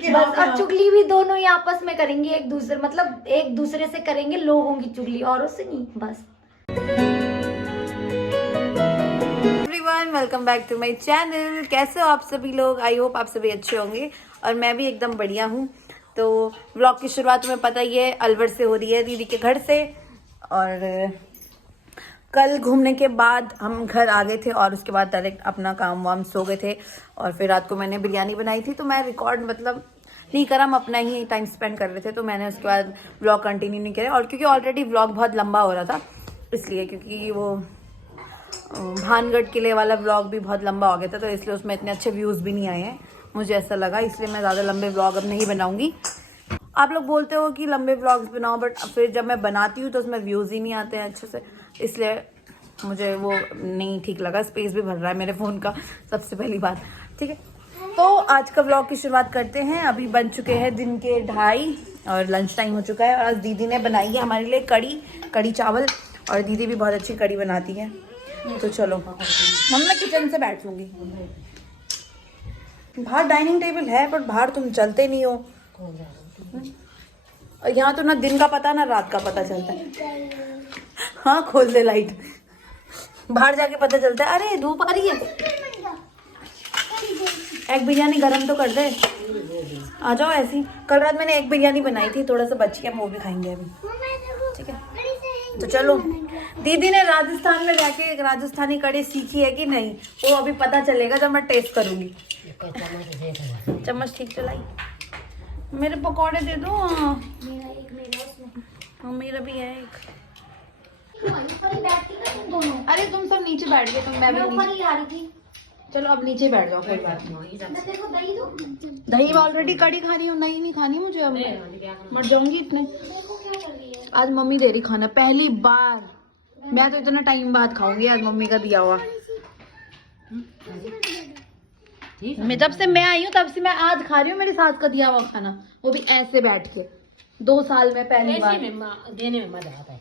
के बस। और चुगली भी दोनों ही आपस में करेंगे, एक दूसरे मतलब एक दूसरे से करेंगे, लोगों की चुगली, औरों से नहीं। बस। Everyone, welcome back to my channel. कैसे हो आप सभी लोग? आई होप आप सभी अच्छे होंगे और मैं भी एकदम बढ़िया हूँ। तो व्लॉग की शुरुआत में पता ही है अलवर से हो रही है, दीदी के घर से। और कल घूमने के बाद हम घर आ गए थे और उसके बाद डायरेक्ट अपना काम वाम सो गए थे। और फिर रात को मैंने बिरयानी बनाई थी, तो मैं रिकॉर्ड मतलब नहीं करा, हम अपना ही टाइम स्पेंड कर रहे थे, तो मैंने उसके बाद व्लॉग कंटिन्यू नहीं किया। और क्योंकि ऑलरेडी व्लॉग बहुत लंबा हो रहा था इसलिए, क्योंकि वो भानगढ़ किले वाला व्लॉग भी बहुत लंबा हो गया था, तो इसलिए उसमें इतने अच्छे व्यूज़ भी नहीं आए हैं, मुझे ऐसा लगा। इसलिए मैं ज़्यादा लंबे व्लॉग अब नहीं बनाऊंगी। आप लोग बोलते हो कि लंबे व्लॉग्स बनाओ, बट फिर जब मैं बनाती हूँ तो उसमें व्यूज़ ही नहीं आते हैं अच्छे से, इसलिए मुझे वो नहीं ठीक लगा। स्पेस भी भर रहा है मेरे फ़ोन का, सबसे पहली बात। ठीक है, तो आज का व्लॉग की शुरुआत करते हैं। अभी बन चुके हैं दिन के 2:30 और लंच टाइम हो चुका है। और आज दीदी ने बनाई है हमारे लिए कड़ी चावल, और दीदी भी बहुत अच्छी कड़ी बनाती है। तो चलो, मैं किचन से बैठ लूंगी। बाहर डाइनिंग टेबल है, बट बाहर तुम चलते नहीं हो। और यहाँ तो ना दिन का पता ना रात का पता चलता है। हाँ, खोल दे लाइट, बाहर जाके पता चलता है। अरे धूप आ रही है, एग बिरयानी गरम तो कर दे। आ जाओ ऐसी। कल रात मैंने एग बिरयानी बनाई थी, थोड़ा सा बच गया, वो भी खाएंगे अभी। ठीक है, तो चलो। दीदी ने राजस्थान में जाके राजस्थानी कड़ी सीखी है कि नहीं, वो अभी पता चलेगा जब मैं टेस्ट करूंगी। चम्मच ठीक चलाई। मेरे पकौड़े दे दो। मेरा भी है एक। अरे तुम सब नीचे बैठ गए, मैं भी ऊपर ही आ रही थी। चलो अब नीचे बैठ जाओ, कोई बात नहीं। दही ऑलरेडी कड़ी खा रही हूँ, नहीं खानी मुझे, अब मर जाऊंगी इतने। आज मम्मी दे रही खाना पहली बार, मैं तो इतना टाइम बाद खाऊंगी आज मम्मी का दिया हुआ। मैं जब से मैं आई हूँ तब से मैं आज खा रही हूँ मेरी सास का दिया हुआ खाना, वो भी ऐसे बैठ के। 2 साल में पहली बार देने में मजा आता है।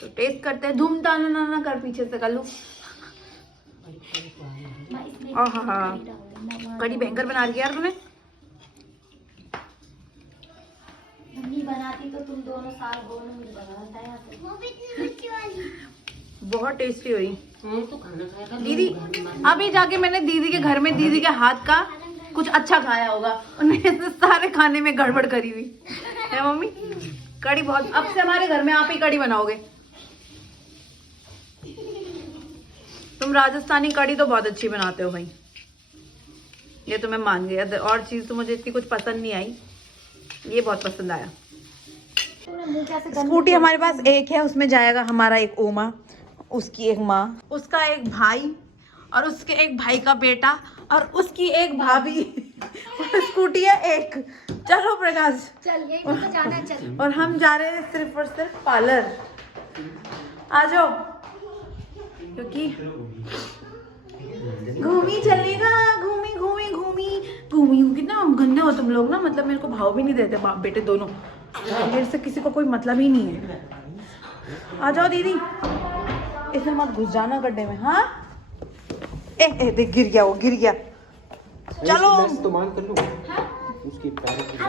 तो टेस्ट करते हैं। धूम ताना ना कर, पीछे से कर लूं। हाँ, कड़ी भयंकर बना रही है यार तूने। मम्मी बनाती तो तुम दोनों साल दोनों मुझे बनाता है। बहुत टेस्टी हुई तो खाना खाया दीदी। अभी जाके मैंने दीदी के घर में दीदी के हाथ का कुछ अच्छा खाया होगा, उन्होंने सारे खाने में गड़बड़ करी हुई है मम्मी। कड़ी बहुत, अब से हमारे घर में आप ही कड़ी बनाओगे। तुम राजस्थानी कड़ी तो बहुत अच्छी बनाते हो भाई, ये तो मैं मान गई। और चीज तो मुझे इतनी कुछ पसंद नहीं आई, ये बहुत पसंद आया। स्कूटी हमारे पास एक है, उसमें जाएगा हमारा एक ओमा, उसकी एक माँ, उसका एक भाई, और उसके एक भाई का बेटा, और उसकी एक भाभी। और स्कूटी है एक। चलो प्रकाश, चल यही तो जाना है, चल। और हम जा रहे हैं सिर्फ और सिर्फ पार्लर। आ जाओ, क्योंकि घूमी चलेगा, घूमी। कितना गंदे हो तुम लोग ना, मतलब मेरे को भाव भी नहीं देते बाप बेटे दोनों। मेरे से किसी को कोई मतलब ही नहीं है। आ जाओ दीदी, इसमें मत घुस जाना गड्ढे में। हाँ, देख गिर गया, वो गिर गया। चलो हाँ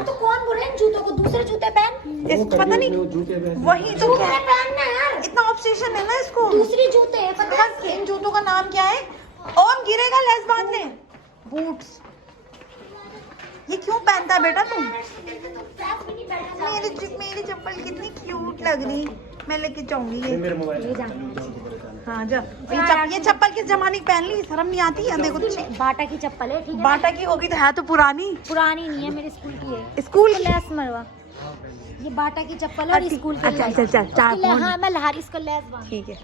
तो कौन बोल रहे हैं जूतों को? दूसरे जूते पहन। इसको पता नहीं, वही तो क्या है, पहनना यार, इतना ऑब्सेशन है ना इसको। दूसरी जूते हैं, पता है? इन जूतों का नाम क्या है? ओम गिरेगा, लेस बांध ले। बूट्स। ये क्यों पहनता है बेटा तुम? मेरी चप्पल कितनी क्यूट लग रही, मैं लेके जाऊंगी ये। हाँ जा, ये चप्पल किस जमाने की पहन ली, शर्म नहीं आती है? देखो बाटा की चप्पल है, ठीक है? बाटा की होगी तो है तो पुरानी पुरानी नहीं है, मेरे स्कूल की है। स्कूल इसको लेस मरवा। ये बाटा की चप्पल है और स्कूल की। चल। हाँ मैं लहारी, इसको लेस बांध। ठीक है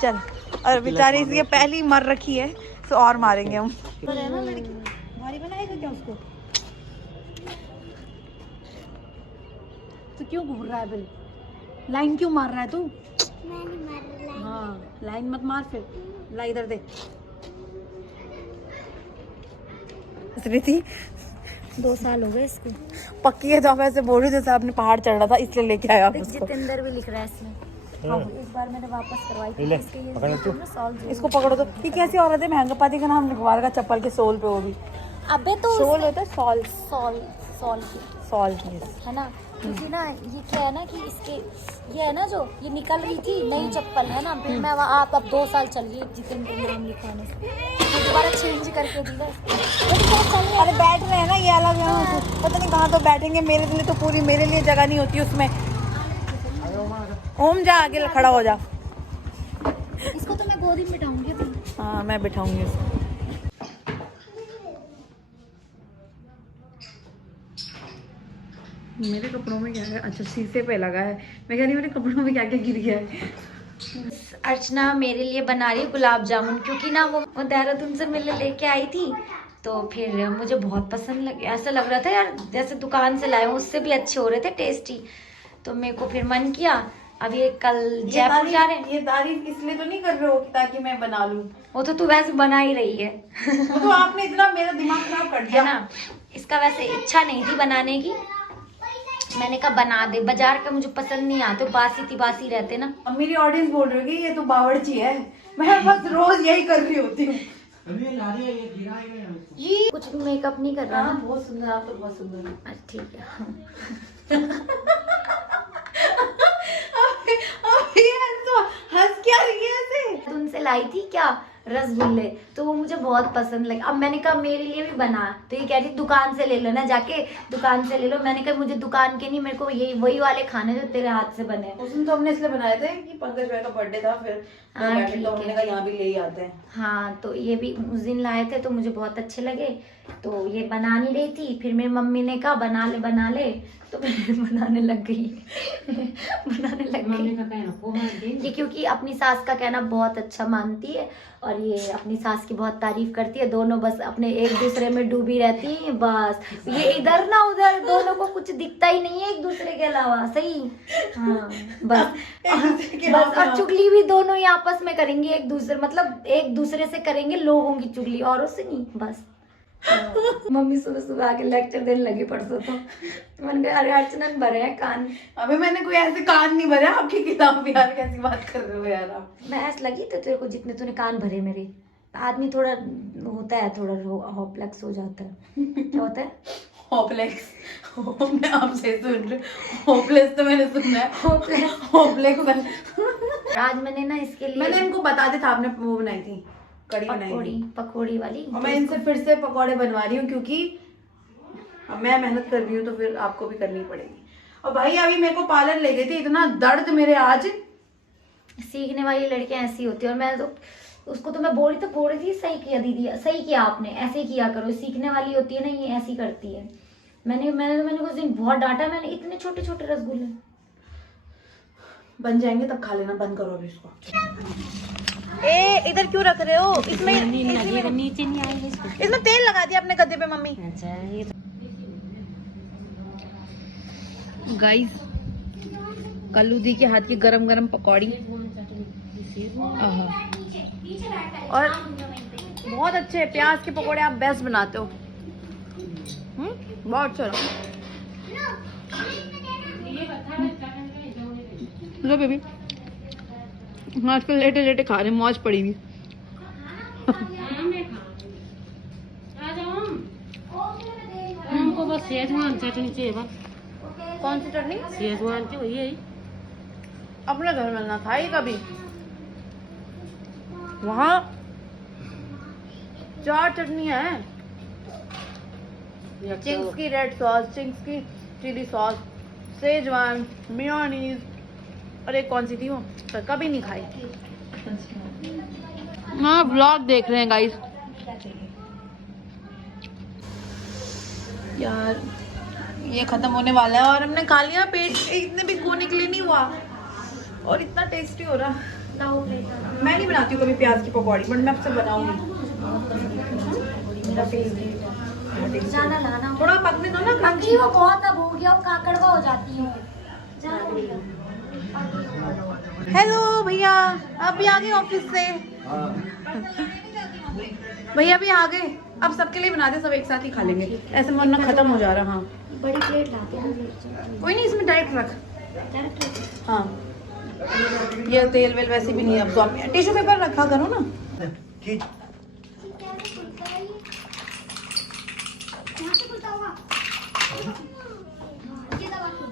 चल। और बेचारी इसलिए पहली मर रखी है, तो और मारेंगे हम। ना लड़की भारी बनाएगा क्या उसको? तो क्यों घूर रहा है बिल? लाइन क्यों मार रहा है तू? हाँ, लाइन मत मार, फिर ला इधर दे। थी 2 साल हो गए इसको। पक्की है, तो आप ऐसे बोल रही जैसे आपने पहाड़ चढ़ना था इसलिए लेके आया आप उसको। जितेंद्र भी लिख रहा है इसमें। इस बार मैंने वापस करवाई थी, इसके ये इसको पकड़ो तो। ये कैसी औरत है, महंगा पाती का नाम लिखवा रहा चप्पल के सोल पे, वो भी। अबे तो सोल होता है सॉल सॉल सॉल सॉल है ना, क्योंकि ना ये क्या है ना कि इसके ये है ना जो ये निकल रही थी नई चप्पल है ना, फिर मैं वहाँ आप अब 2 साल चल गई जितने को नाम लिखाने से तो दोबारा चेंज करके दी है। अरे बैठ रहे हैं ना ये अलग है, पता नहीं कहाँ तो बैठेंगे, मेरे लिए तो पूरी मेरे लिए जगह नहीं होती उसमें। ओम जा आगे खड़ा हो जा। इसको तो मैं गोदी में बिठाऊंगी अभी। हाँ मैं बिठाऊंगी इसको। मेरे कपड़ों में क्या है, अच्छा शीशे पे लगा है, मैं कह रही हूँ मेरे कपड़ों में क्या क्या गिर गया है। अर्चना मेरे लिए बना रही है गुलाब जामुन, क्योंकि ना वो देहरादून से मिलने लेके आई थी तो फिर मुझे बहुत पसंद लगे, ऐसा लग रहा था यार जैसे दुकान से लाए हूँ, उससे भी अच्छे हो रहे थे टेस्टी, तो मेरे को फिर मन किया। अब ये कल जयपुर जा रहे हैं। ये तारीफ इसलिए तो नहीं कर रहे हो ताकि मैं बना लूं, वो तो तू वैसे बना ही रही है। वो तो आपने इतना मेरा दिमाग खराब कर दिया है ना, इसका वैसे इच्छा नहीं थी बनाने की, मैंने कहा बना दे, बाजार का मुझे पसंद नहीं आते, बासी रहते ना। अब मेरी ऑडियंस बोल रही है ये तो बावर्ची है, मैं बस रोज यही कर रही होती हूँ। ये कुछ मेकअप नहीं कर रहा ना। बहुत सुंदर, आप तो बहुत सुंदर हैं। अच्छा ठीक है। हंस क्या रही है ऐसे? उनसे लाई थी क्या रसगुल्ले, तो वो मुझे बहुत पसंद लगे। अब मैंने कहा मेरे लिए भी बना, तो ये कह रही दुकान से ले लो ना, जाके दुकान से ले लो। मैंने कहा मुझे दुकान के नहीं, मेरे को यही वही वाले खाने जो तेरे हाथ से बने। उस दिन तो हमने इसलिए बनाए थे कि पंकज भाई का बर्थडे था, फिर हाँ, ठीक तो हमने कहा यहाँ भी ले ही आते हैं। हाँ तो ये भी उस दिन लाए थे तो मुझे बहुत अच्छे लगे, तो ये बना नहीं रही थी, फिर मेरी मम्मी ने कहा बना ले, तो मैं बनाने लग गई। बनाने लग मम्मी गई का कहना को मान दे। ये, क्योंकि अपनी सास का कहना बहुत अच्छा मानती है और ये अपनी सास की बहुत तारीफ करती है। दोनों बस अपने एक दूसरे में डूबी रहती है, बस ये इधर ना उधर, दोनों को कुछ दिखता ही नहीं है एक दूसरे के अलावा। सही हाँ बस और चुगली भी दोनों ही आपस में करेंगे एक दूसरे, मतलब एक दूसरे से करेंगे, लोगों की चुगली, औरों से नहीं बस। मम्मी सुबह सुबह आके लेक्चर देने लगी परसों, तो मैंने कहा अरे अर्चना भरे हैं कान। अबे मैंने कोई ऐसे कान नहीं भरे आपकी किताब, यार कैसी बात कर रहे हो यार आप। मैं ऐसा लगी तो तेरे को जितने तूने कान भरे मेरे, आदमी थोड़ा होता है, थोड़ा हॉपलेक्स हो जाता है। क्या होता है हॉपलेक्स? मैं आपसे सुन रही, हॉपलेस तो मैंने सुना है, हॉपलेक्स। आज मैंने ना इसके लिए मैंने इनको बता दिया था, आपने वो बनाई थी कड़ी बनाई थी, पकौड़ी वाली, और मैं इनसे फिर से पकौड़े बनवा रही हूँ क्योंकि अब मैं मेहनत कर रही हूँ तो फिर आपको भी करनी पड़ेगी। और भाई अभी मेरे को पार्लर ले गई थी, इतना दर्द मेरे आज। सीखने वाली लड़कियां ऐसी होती है, और मैं तो उसको तो मैं बोल रही थी सही किया दीदी, सही किया आपने, ऐसे किया करो, सीखने वाली होती है ना ये ऐसी करती है। मैंने उस दिन बहुत डांटा, मैंने इतने छोटे छोटे रसगुल्ले। बन जाएंगे तब खा लेना, बंद करो अभी इसको। इधर क्यों रख रहे हो? इसमें नीचे नहीं आएंगे इसको। इसमें तेल लगा दिया अपने गद्दे पे मम्मी। अच्छा ये गाइस कल्लू दी के हाथ की गरम गरम पकौड़ी, और बहुत अच्छे प्याज के पकौड़े आप बेस्ट बनाते हो। बहुत अच्छा। लो बेबी, आजकल लेटे लेटे खा रहे, मौज पड़ी हुई। हमको बस शेजवान चटनी चाहिए बस। कौन सी चटनी? शेजवान की वही है। अपने घर में ना खाई कभी, वहाँ 4 चटनी है, चिंग्स की रेड सॉस, चिंग्स की चिली सॉस, सेजवान, मेयोनीज, और एक कौन सी थी वो, पर कभी नहीं खाई। हाँ व्लॉग देख रहे हैं गाइस। यार ये खत्म होने वाला है और हमने खा लिया, पेट इतने भी खोने के लिए नहीं हुआ, और इतना टेस्टी हो रहा। मैं नहीं बनाती हूँ कभी प्याज की पकौड़ी, बट मैं आपसे बनाऊंगी। जाना लाना थोड़ा पकने दो ना, पकी हो बहुत, अब हो गया, काकड़वा हो जाती हूँ। हेलो भैया, आप भी आ गए ऑफिस से? भैया भी आ गए, अब सबके लिए बना दे, सब एक साथ ही खा लेंगे, ऐसे वरना खत्म हो जा रहा। हाँ बड़ी प्लेट लाते हैं, कोई नहीं, इसमें डायरेक्ट रख। हाँ ये तेल वेल वैसे भी नहीं, अब टिश्यू पेपर रखा करो ना। यहाँ से खुलता होगा। ये दबा दो।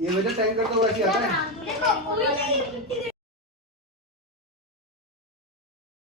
ये बेटा टाइम करता हुआ ऐसे आता है। देखो,